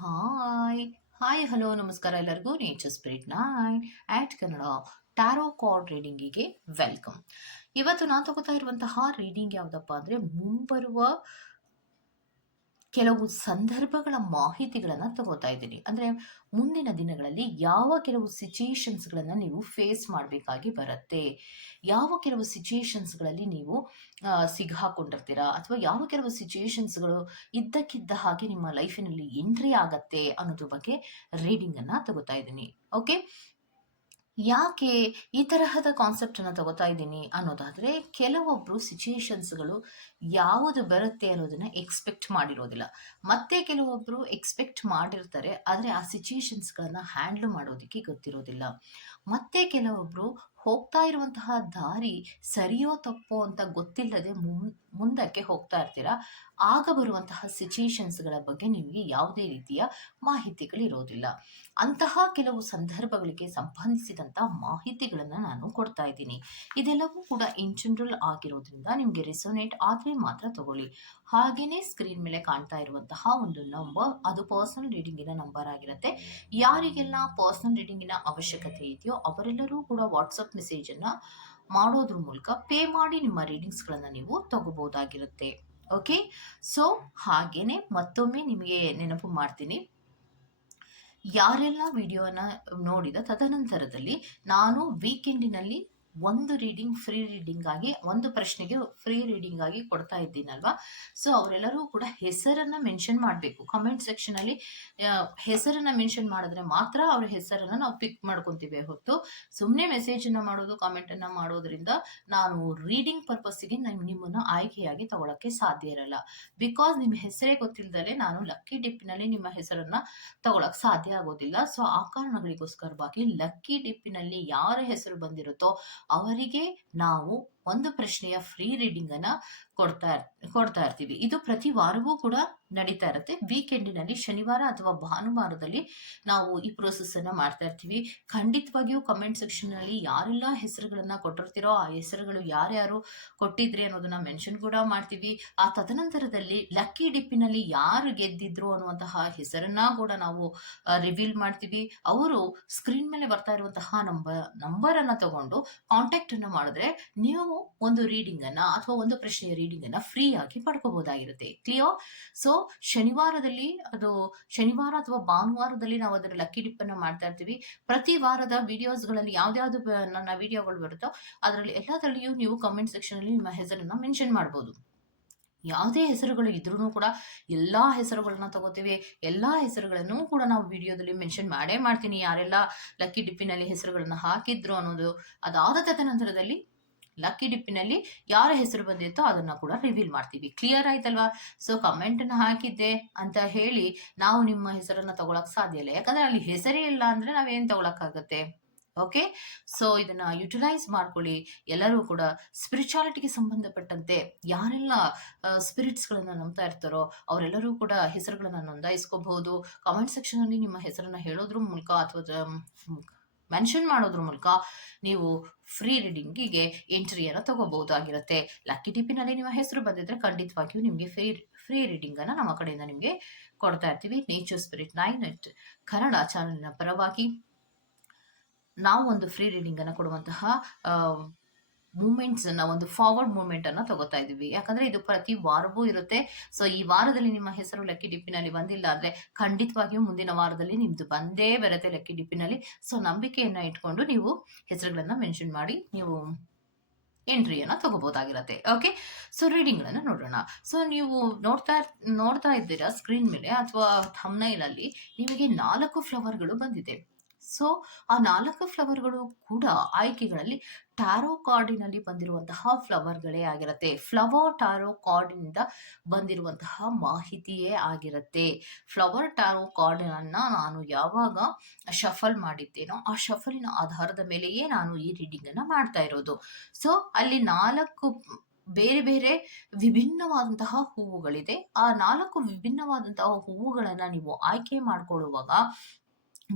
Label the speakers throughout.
Speaker 1: Hi hi hello ನಮಸ್ಕಾರ ಎಲ್ಲರಿಗೂ nature spirit nine eight Kannada tarot card ರೀಡಿಂಗಿಗೆ welcome ಇವತ್ತು ನಾನು ತಗೋತಾ ಇರುವಂತಹ ರೀಡಿಂಗ್ ಯಾವುದಪ್ಪ ಅಂದರೆ ಮುಂಬರುವ ಕೆಲವು ಸಂದರ್ಭಗಳ ಮಾಹಿತಿಗಳನ್ನು ತಗೋತಾ ಇದ್ದೀನಿ. ಅಂದರೆ ಮುಂದಿನ ದಿನಗಳಲ್ಲಿ ಯಾವ ಕೆಲವು ಸಿಚುಯೇಷನ್ಸ್ಗಳನ್ನು ನೀವು ಫೇಸ್ ಮಾಡಬೇಕಾಗಿ ಬರುತ್ತೆ? ಯಾವ ಕೆಲವು ಸಿಚುಯೇಷನ್ಸ್ಗಳಲ್ಲಿ ನೀವು ಸಿಗ್ಹಾಕೊಂಡಿರ್ತೀರಾ? ಅಥವಾ ಯಾವ ಕೆಲವು ಸಿಚುಯೇಷನ್ಸ್ಗಳು ಇದ್ದಕ್ಕಿದ್ದ ಹಾಗೆ ನಿಮ್ಮ ಲೈಫಿನಲ್ಲಿ ಎಂಟ್ರಿ ಆಗತ್ತೆ ಅನ್ನೋದ್ರ ಬಗ್ಗೆ ರೀಡಿಂಗನ್ನು ತಗೋತಾ ಇದ್ದೀನಿ. ಓಕೆ ಯಾಕೆ ಈ ತರಹದ ಕಾನ್ಸೆಪ್ಟನ್ನು ತಗೋತಾ ಇದ್ದೀನಿ ಅನ್ನೋದಾದರೆ ಕೆಲವೊಬ್ಬರು ಸಿಚುಯೇಷನ್ಸ್ಗಳು ಯಾವುದು ಬರುತ್ತೆ ಅನ್ನೋದನ್ನ ಎಕ್ಸ್ಪೆಕ್ಟ್ ಮಾಡಿರೋದಿಲ್ಲ. ಮತ್ತೆ ಕೆಲವೊಬ್ಬರು ಎಕ್ಸ್ಪೆಕ್ಟ್ ಮಾಡಿರ್ತಾರೆ, ಆದರೆ ಆ ಸಿಚುಯೇಷನ್ಸ್ಗಳನ್ನು ಹ್ಯಾಂಡ್ಲ್ ಮಾಡೋದಕ್ಕೆ ಗೊತ್ತಿರೋದಿಲ್ಲ. ಮತ್ತೆ ಕೆಲವೊಬ್ಬರು ಹೋಗ್ತಾ ಇರುವಂತಹ ದಾರಿ ಸರಿಯೋ ತಪ್ಪೋ ಅಂತ ಗೊತ್ತಿಲ್ಲದೆ ಮುನ್ ಮುಂದಕ್ಕೆ ಹೋಗ್ತಾ ಇರ್ತೀರಾ? ಆಗ ಬರುವಂತಹ ಸಿಚುಯೇಷನ್ಸ್ಗಳ ಬಗ್ಗೆ ನಿಮಗೆ ಯಾವುದೇ ರೀತಿಯ ಮಾಹಿತಿಗಳಿರೋದಿಲ್ಲ ಅಂತಹ ಕೆಲವು ಸಂದರ್ಭಗಳಿಗೆ ಸಂಬಂಧಿಸಿದಂಥ ಮಾಹಿತಿಗಳನ್ನು ನಾನು ಕೊಡ್ತಾ ಇದ್ದೀನಿ. ಇದೆಲ್ಲವೂ ಕೂಡ ಇನ್ ಜನರಲ್ ಆಗಿರೋದ್ರಿಂದ ನಿಮಗೆ ರಿಸೋನೇಟ್ ಆದರೆ ಮಾತ್ರ ತಗೊಳ್ಳಿ. ಹಾಗೆಯೇ ಸ್ಕ್ರೀನ್ ಮೇಲೆ ಕಾಣ್ತಾ ಇರುವಂತಹ ಒಂದು ನಂಬರ್ ಅದು ಪರ್ಸನಲ್ ರೀಡಿಂಗಿನ ನಂಬರ್ ಆಗಿರುತ್ತೆ. ಯಾರಿಗೆಲ್ಲ ಪರ್ಸನಲ್ ರೀಡಿಂಗಿನ ಅವಶ್ಯಕತೆ ಇದೆಯೋ ಅವರೆಲ್ಲರೂ ಕೂಡ ವಾಟ್ಸಪ್ ಮೆಸೇಜನ್ನು ಮಾಡೋದ್ರ ಮೂಲಕ ಪೇ ಮಾಡಿ ನಿಮ್ಮ ರೀಡಿಂಗ್ಸ್ಗಳನ್ನು ನೀವು ತಗೋಬೋದಾಗಿರುತ್ತೆ ಓಕೆ? ಸೊ, ಹಾಗೇನೆ ಮತ್ತೊಮ್ಮೆ ನಿಮಗೆ ನೆನಪು ಮಾಡ್ತೀನಿ. ಯಾರೆಲ್ಲ ವಿಡಿಯೋನ ನೋಡಿದ ತದನಂತರದಲ್ಲಿ ನಾನು ವೀಕೆಂಡಿನಲ್ಲಿ ಒಂದು ರೀಡಿಂಗ್ ಫ್ರೀ ರೀಡಿಂಗ್ ಆಗಿ, ಒಂದು ಪ್ರಶ್ನೆಗೆ ಫ್ರೀ ರೀಡಿಂಗ್ ಆಗಿ ಕೊಡ್ತಾ ಇದ್ದೀನಲ್ವಾ? ಸೊ, ಅವರೆಲ್ಲರೂ ಕೂಡ ಹೆಸರನ್ನ ಮೆನ್ಷನ್ ಮಾಡಬೇಕು. ಕಮೆಂಟ್ ಸೆಕ್ಷನಲ್ಲಿ ಹೆಸರನ್ನ ಮೆನ್ಷನ್ ಮಾಡಿದ್ರೆ ಮಾತ್ರ ಅವ್ರ ಹೆಸರನ್ನ ನಾವು ಪಿಕ್ ಮಾಡ್ಕೊತೀವಿ ಹೊತ್ತು. ಸುಮ್ಮನೆ ಮೆಸೇಜ್ ಅನ್ನ ಮಾಡೋದು ಕಾಮೆಂಟನ್ನು ಮಾಡೋದ್ರಿಂದ ನಾನು ರೀಡಿಂಗ್ ಪರ್ಪಸ್ಸಿಗೆ ನಾನು ನಿಮ್ಮನ್ನ ಆಯ್ಕೆಯಾಗಿ ತಗೊಳಕ್ಕೆ ಸಾಧ್ಯ ಇರಲ್ಲ. ಬಿಕಾಸ್ ನಿಮ್ಮ ಹೆಸರೇ ಗೊತ್ತಿಲ್ಲದಲೇ ನಾನು ಲಕ್ಕಿ ಡಿಪ್ಪಿನಲ್ಲಿ ನಿಮ್ಮ ಹೆಸರನ್ನ ತಗೊಳಕ್ ಸಾಧ್ಯ ಆಗೋದಿಲ್ಲ. ಸೊ ಆ ಕಾರಣಗಳಿಗೋಸ್ಕರವಾಗಿ ಲಕ್ಕಿ ಡಿಪ್ಪಿನಲ್ಲಿ ಯಾರ ಹೆಸರು ಬಂದಿರುತ್ತೋ ಅವರಿಗೆ ನಾವು ಒಂದು ಪ್ರಶ್ನೆಯ ಫ್ರೀ ರೀಡಿಂಗ್ ಅನ್ನ ಕೊಡ್ತಾ ಕೊಡ್ತಾ ಇರ್ತೀವಿ. ಇದು ಪ್ರತಿ ವಾರವೂ ಕೂಡ ನಡೀತಾ ಇರುತ್ತೆ. ವೀಕೆಂಡಿನಲ್ಲಿ ಶನಿವಾರ ಅಥವಾ ಭಾನುವಾರದಲ್ಲಿ ನಾವು ಈ ಪ್ರೋಸೆಸ್ ಅನ್ನ ಮಾಡ್ತಾ ಇರ್ತೀವಿ. ಖಂಡಿತವಾಗಿಯೂ ಕಮೆಂಟ್ ಸೆಕ್ಷನ್ನಲ್ಲಿ ಯಾರೆಲ್ಲ ಹೆಸರುಗಳನ್ನ ಕೊಟ್ಟಿರ್ತೀರೋ ಆ ಹೆಸರುಗಳು ಯಾರ್ಯಾರು ಕೊಟ್ಟಿದ್ರಿ ಅನ್ನೋದನ್ನ ಮೆನ್ಷನ್ ಕೂಡ ಮಾಡ್ತೀವಿ. ಆ ತದನಂತರದಲ್ಲಿ ಲಕ್ಕಿ ಡಿಪ್ಪಿನಲ್ಲಿ ಯಾರು ಗೆದ್ದಿದ್ರು ಅನ್ನುವಂತಹ ಹೆಸರನ್ನ ಕೂಡ ನಾವು ರಿವೀಲ್ ಮಾಡ್ತೀವಿ. ಅವರು ಸ್ಕ್ರೀನ್ ಮೇಲೆ ಬರ್ತಾ ಇರುವಂತಹ ನಂಬರ್ ನಂಬರ್ ಅನ್ನ ತಗೊಂಡು ಕಾಂಟ್ಯಾಕ್ಟ್ ಅನ್ನ ಮಾಡಿದ್ರೆ ನೀವು ಒಂದು ರೀಡಿಂಗ್ ಅನ್ನ ಅಥವಾ ಒಂದು ಪ್ರಶ್ನೆಯ ರೀಡಿಂಗ್ ಅನ್ನ ಫ್ರೀ ಆಗಿ ಪಡ್ಕೋಬಹುದಾಗಿರುತ್ತೆ ಕ್ಲಿಯೋ ಸೊ ಶನಿವಾರದಲ್ಲಿ ಅದು ಶನಿವಾರ ಅಥವಾ ಭಾನುವಾರದಲ್ಲಿ ನಾವು ಅದರ ಲಕ್ಕಿ ಡಿಪ್ ಅನ್ನ ಮಾಡ್ತಾ ಇರ್ತೀವಿ. ಪ್ರತಿ ವಾರದ ವಿಡಿಯೋಸ್ಗಳಲ್ಲಿ ಯಾವ್ದಾವ್ದು ನನ್ನ ವಿಡಿಯೋಗಳು ಬರುತ್ತೋ ಅದರಲ್ಲಿ ಎಲ್ಲದರಲ್ಲಿಯೂ ನೀವು ಕಮೆಂಟ್ ಸೆಕ್ಷನ್ ಅಲ್ಲಿ ನಿಮ್ಮ ಹೆಸರನ್ನ ಮೆನ್ಷನ್ ಮಾಡಬಹುದು ಯಾವುದೇ ಹೆಸರುಗಳು ಇದ್ರೂ ಕೂಡ ಎಲ್ಲ ಹೆಸರುಗಳನ್ನ ತಗೋತೀವಿ. ಎಲ್ಲ ಹೆಸರುಗಳನ್ನು ಕೂಡ ನಾವು ವಿಡಿಯೋದಲ್ಲಿ ಮೆನ್ಷನ್ ಮಾಡೇ ಮಾಡ್ತೀನಿ. ಯಾರೆಲ್ಲ ಲಕ್ಕಿ ಡಿಪ್ಪಿನಲ್ಲಿ ಹೆಸರುಗಳನ್ನ ಹಾಕಿದ್ರು ಅನ್ನೋದು ಅದಾದ ತದನಂತರದಲ್ಲಿ ಲಕ್ಕಿ ಡಿಪ್ಪಿನಲ್ಲಿ ಯಾರ ಹೆಸರು ಬಂದಿತ್ತೋ ಅದನ್ನ ಕೂಡ ರಿವೀಲ್ ಮಾಡ್ತೀವಿ. ಕ್ಲಿಯರ್ ಆಯ್ತಲ್ವಾ? ಸೊ ಕಮೆಂಟ್ ಹಾಕಿದ್ದೆ ಅಂತ ಹೇಳಿ ನಾವು ನಿಮ್ಮ ಹೆಸರನ್ನ ತಗೊಳಕ್ ಸಾಧ್ಯ ಇಲ್ಲ. ಯಾಕಂದ್ರೆ ಅಲ್ಲಿ ಹೆಸರೇ ಇಲ್ಲ ಅಂದ್ರೆ ನಾವೇನ್ ತಗೊಳಕ್ಕಾಗತ್ತೆ? ಓಕೆ ಸೊ ಇದನ್ನ ಯುಟಿಲೈಸ್ ಮಾಡ್ಕೊಳ್ಳಿ. ಎಲ್ಲರೂ ಕೂಡ ಸ್ಪಿರಿಚುಯಾಲಿಟಿಗೆ ಸಂಬಂಧಪಟ್ಟಂತೆ ಯಾರೆಲ್ಲ ಸ್ಪಿರಿಟ್ಸ್ಗಳನ್ನ ನಂಬ್ತಾ ಇರ್ತಾರೋ ಅವರೆಲ್ಲರೂ ಕೂಡ ಹೆಸರುಗಳನ್ನ ನೋಂದಾಯಿಸ್ಕೋಬಹುದು. ಕಾಮೆಂಟ್ ಸೆಕ್ಷನ್ ಅಲ್ಲಿ ನಿಮ್ಮ ಹೆಸರನ್ನ ಹೇಳೋದ್ರ ಮೂಲಕ ಅಥವಾ ಮೆನ್ಷನ್ ಮಾಡೋದ್ರ ಮೂಲಕ ನೀವು ಫ್ರೀ ರೀಡಿಂಗಿಗೆ ಎಂಟ್ರಿಯನ್ನು ತಗೋಬಹುದಾಗಿರುತ್ತೆ. ಲಕ್ಕಿ ಟಿಪ್ಪಿನಲ್ಲಿ ನಿಮ್ಮ ಹೆಸರು ಬಂದಿದ್ರೆ ಖಂಡಿತವಾಗಿಯೂ ನಿಮಗೆ ಫ್ರೀ ಫ್ರೀ ರೀಡಿಂಗ್ ಅನ್ನ ನಮ್ಮ ಕಡೆಯಿಂದ ನಿಮಗೆ ಕೊಡ್ತಾ ಇರ್ತೀವಿ. Nature spirit nine eight Kannada ಚಾನಲ್ನ ಪರವಾಗಿ ನಾವು ಒಂದು ಫ್ರೀ ರೀಡಿಂಗ್ ಅನ್ನ ಕೊಡುವಂತಹ ಮೂಮೆಂಟ್ಸ್ ಅನ್ನ ಒಂದು ಫಾರ್ವರ್ಡ್ ಮೂಮೆಂಟ್ ಅನ್ನ ತಗೋತಾ ಇದೀವಿ ಯಾಕಂದ್ರೆ ಇದು ಪ್ರತಿ ವಾರವೂ ಇರುತ್ತೆ. ಸೊ ಈ ವಾರದಲ್ಲಿ ನಿಮ್ಮ ಹೆಸರು ಲಕ್ಕಿ ಡಿಪ್ಪಿನಲ್ಲಿ ಬಂದಿಲ್ಲ ಅಂದ್ರೆ ಖಂಡಿತವಾಗಿಯೂ ಮುಂದಿನ ವಾರದಲ್ಲಿ ನಿಮ್ದು ಬಂದೇ ಬರುತ್ತೆ ಲಕ್ಕಿ ಡಿಪ್ಪಿನಲ್ಲಿ ಸೊ ನಂಬಿಕೆಯನ್ನ ಇಟ್ಕೊಂಡು ನೀವು ಹೆಸರುಗಳನ್ನ ಮೆನ್ಷನ್ ಮಾಡಿ ನೀವು ಎಂಟ್ರಿಯನ್ನ ತಗೋಬಹುದಾಗಿರತ್ತೆ ಓಕೆ ಸೊ ರೀಡಿಂಗ್ಗಳನ್ನು ನೋಡೋಣ. ಸೊ ನೀವು ನೋಡ್ತಾ ನೋಡ್ತಾ ಇದ್ದೀರಾ ಸ್ಕ್ರೀನ್ ಮೇಲೆ ಅಥವಾ ಥಮ್ನೈಲಲ್ಲಿ ನಿಮಗೆ ನಾಲ್ಕು ಫ್ಲವರ್ಗಳು ಬಂದಿದೆ. ಸೊ ಆ ನಾಲ್ಕು ಫ್ಲವರ್ಗಳು ಕೂಡ ಆಯ್ಕೆಗಳಲ್ಲಿ ಟ್ಯಾರೋ ಕಾರ್ಡಿನಲ್ಲಿ ಬಂದಿರುವಂತಹ ಫ್ಲವರ್ಗಳೇ ಆಗಿರುತ್ತೆ. ಫ್ಲವರ್ ಟ್ಯಾರೋ ಕಾರ್ಡಿನಿಂದ ಬಂದಿರುವಂತಹ ಮಾಹಿತಿಯೇ ಆಗಿರುತ್ತೆ. ಫ್ಲವರ್ ಟ್ಯಾರೋ ಕಾರ್ಡನ್ನು ನಾನು ಯಾವಾಗ ಶಫಲ್ ಮಾಡಿದ್ದೇನೋ ಆ ಶಫಲಿನ ಆಧಾರದ ಮೇಲೆಯೇ ನಾನು ಈ ರೀಡಿಂಗ್ ಅನ್ನ ಮಾಡ್ತಾ ಇರೋದು. ಸೊ ಅಲ್ಲಿ ನಾಲ್ಕು ಬೇರೆ ಬೇರೆ ವಿಭಿನ್ನವಾದಂತಹ ಹೂವುಗಳಿದೆ. ಆ ನಾಲ್ಕು ವಿಭಿನ್ನವಾದಂತಹ ಹೂವುಗಳನ್ನು ನೀವು ಆಯ್ಕೆ ಮಾಡ್ಕೊಳ್ಳುವಾಗ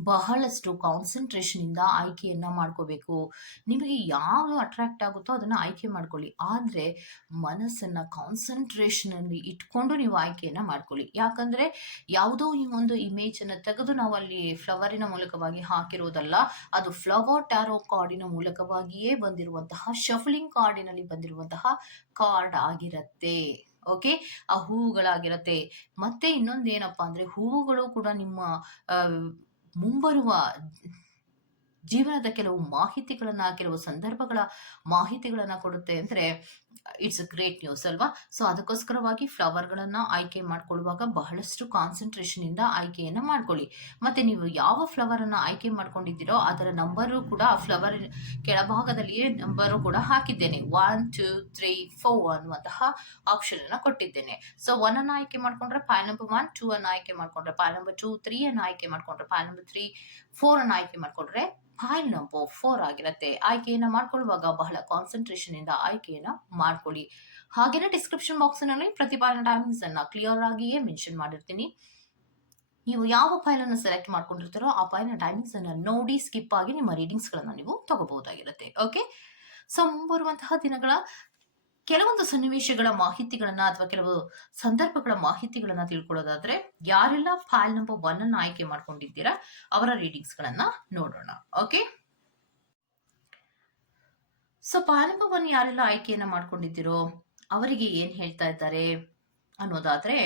Speaker 1: ಬಹಳಷ್ಟು ಕಾನ್ಸಂಟ್ರೇಷನಿಂದ ಆಯ್ಕೆಯನ್ನು ಮಾಡ್ಕೋಬೇಕು. ನಿಮಗೆ ಯಾವುದು ಅಟ್ರಾಕ್ಟ್ ಆಗುತ್ತೋ ಅದನ್ನು ಆಯ್ಕೆ ಮಾಡ್ಕೊಳ್ಳಿ. ಆದರೆ ಮನಸ್ಸನ್ನು ಕಾನ್ಸಂಟ್ರೇಷನಲ್ಲಿ ಇಟ್ಕೊಂಡು ನೀವು ಆಯ್ಕೆಯನ್ನು ಮಾಡ್ಕೊಳ್ಳಿ. ಯಾಕಂದರೆ ಯಾವುದೋ ಈ ಒಂದು ಇಮೇಜನ್ನು ತೆಗೆದು ನಾವು ಅಲ್ಲಿ ಫ್ಲವರಿನ ಮೂಲಕವಾಗಿ ಹಾಕಿರೋದಲ್ಲ, ಅದು ಫ್ಲವರ್ ಟ್ಯಾರೋ ಕಾರ್ಡಿನ ಮೂಲಕವಾಗಿಯೇ ಬಂದಿರುವಂತಹ ಶಫ್ಲಿಂಗ್ ಕಾರ್ಡಿನಲ್ಲಿ ಬಂದಿರುವಂತಹ ಕಾರ್ಡ್ ಆಗಿರುತ್ತೆ. ಓಕೆ? ಆ ಹೂವುಗಳಾಗಿರತ್ತೆ. ಮತ್ತೆ ಇನ್ನೊಂದು ಏನಪ್ಪಾ ಅಂದ್ರೆ ಹೂವುಗಳು ಕೂಡ ನಿಮ್ಮ ಮುಂಬರುವ ಜೀವನದ ಕೆಲವು ಮಾಹಿತಿಗಳನ್ನ ಕೆಲವು ಸಂದರ್ಭಗಳ ಮಾಹಿತಿಗಳನ್ನ ಕೊಡುತ್ತೆ. ಅಂದ್ರೆ ಇಟ್ಸ್ ಅ ಗ್ರೇಟ್ ನ್ಯೂಸ್ ಅಲ್ವಾ? ಸೊ ಅದಕ್ಕೋಸ್ಕರವಾಗಿ ಫ್ಲವರ್ಗಳನ್ನು ಆಯ್ಕೆ ಮಾಡ್ಕೊಳ್ಳುವಾಗ ಬಹಳಷ್ಟು ಕಾನ್ಸಂಟ್ರೇಷನ್ ಇಂದ ಆಯ್ಕೆಯನ್ನು ಮಾಡ್ಕೊಳ್ಳಿ. ಮತ್ತೆ ನೀವು ಯಾವ ಫ್ಲವರ್ ಅನ್ನ ಆಯ್ಕೆ ಮಾಡ್ಕೊಂಡಿದ್ದೀರೋ, ಅದರ ನಂಬರು ಕೂಡ ಆ ಫ್ಲವರ್ ಕೆಳಭಾಗದಲ್ಲಿಯೇ ನಂಬರು ಕೂಡ ಹಾಕಿದ್ದೇನೆ. ಒನ್ ಟೂ ತ್ರೀ ಫೋರ್ ಅನ್ನುವಂತಹ ಆಪ್ಷನ್ ಅನ್ನು ಕೊಟ್ಟಿದ್ದೇನೆ. ಸೊ ಒನ್ ಅನ್ನು ಆಯ್ಕೆ ಮಾಡ್ಕೊಂಡ್ರೆ ಫೈಲ್ ನಂಬರ್ ಒನ್ ಟೂ ಅನ್ನು ಆಯ್ಕೆ ಮಾಡ್ಕೊಂಡ್ರೆ ಫೈಲ್ ನಂಬರ್ ಟೂ ತ್ರೀ ಅನ್ನು ಆಯ್ಕೆ ಮಾಡ್ಕೊಂಡ್ರೆ ಫೈಲ್ ನಂಬರ್ ತ್ರೀ ಫೋರ್ ಅನ್ನು ಆಯ್ಕೆ ಮಾಡ್ಕೊಂಡ್ರೆ ಫೈಲ್ ನಂಬರ್ ಫೋರ್ ಆಗಿರುತ್ತೆ. ಆಯ್ಕೆಯನ್ನು ಮಾಡ್ಕೊಳ್ಳುವಾಗ ಬಹಳ ಕಾನ್ಸಂಟ್ರೇಷನ್ ಇಂದ ಆಯ್ಕೆಯನ್ನ ಮಾಡ್ಕೊಳ್ಳಿ. ಹಾಗೇನೆ ಡಿಸ್ಕ್ರಿಪ್ಷನ್ ಬಾಕ್ಸ್ನಲ್ಲಿ ಪ್ರತಿಪಾಲನ ಟೈಮಿಂಗ್ಸ್ ಅನ್ನ ಕ್ಲಿಯರ್ ಆಗಿಯೇ ಮೆನ್ಷನ್ ಮಾಡಿರ್ತೀನಿ. ನೀವು ಯಾವ ಫೈಲ್ ಅನ್ನು ಸೆಲೆಕ್ಟ್ ಮಾಡ್ಕೊಂಡಿರ್ತೀರೋ ಆ ಫೈಲ್ನ ಟೈಮಿಂಗ್ಸ್ ಅನ್ನು ನೋಡಿ ಸ್ಕಿಪ್ ಆಗಿ ನಿಮ್ಮ ರೀಡಿಂಗ್ಸ್ ಗಳನ್ನ ನೀವು ತಗೋಬಹುದಾಗಿರುತ್ತೆ. ಓಕೆ ಸೊ ಮುಂಬರುವಂತಹ ದಿನಗಳ ಕೆಲವೊಂದು ಸನ್ನಿವೇಶಗಳ ಮಾಹಿತಿಗಳನ್ನ ಅಥವಾ ಕೆಲವು ಸಂದರ್ಭಗಳ ಮಾಹಿತಿಗಳನ್ನ ತಿಳ್ಕೊಳ್ಳೋದಾದ್ರೆ ಯಾರೆಲ್ಲ ಫೈಲ್ ನಂಬರ್ ಒನ್ ಅನ್ನು ಆಯ್ಕೆ ಮಾಡ್ಕೊಂಡಿದ್ದೀರಾ ಅವರ ರೀಡಿಂಗ್ಸ್ ಗಳನ್ನ ನೋಡೋಣ. ಓಕೆ ಸೊ ನಂಬರ್ ಯಾರೆಲ್ಲ ಆಯ್ಕೆಯನ್ನು ಮಾಡ್ಕೊಂಡಿದ್ದೀರೋ ಅವರಿಗೆ ಏನು ಹೇಳ್ತಾ ಇದ್ದಾರೆ ಅನ್ನೋದಾದ್ರೆ,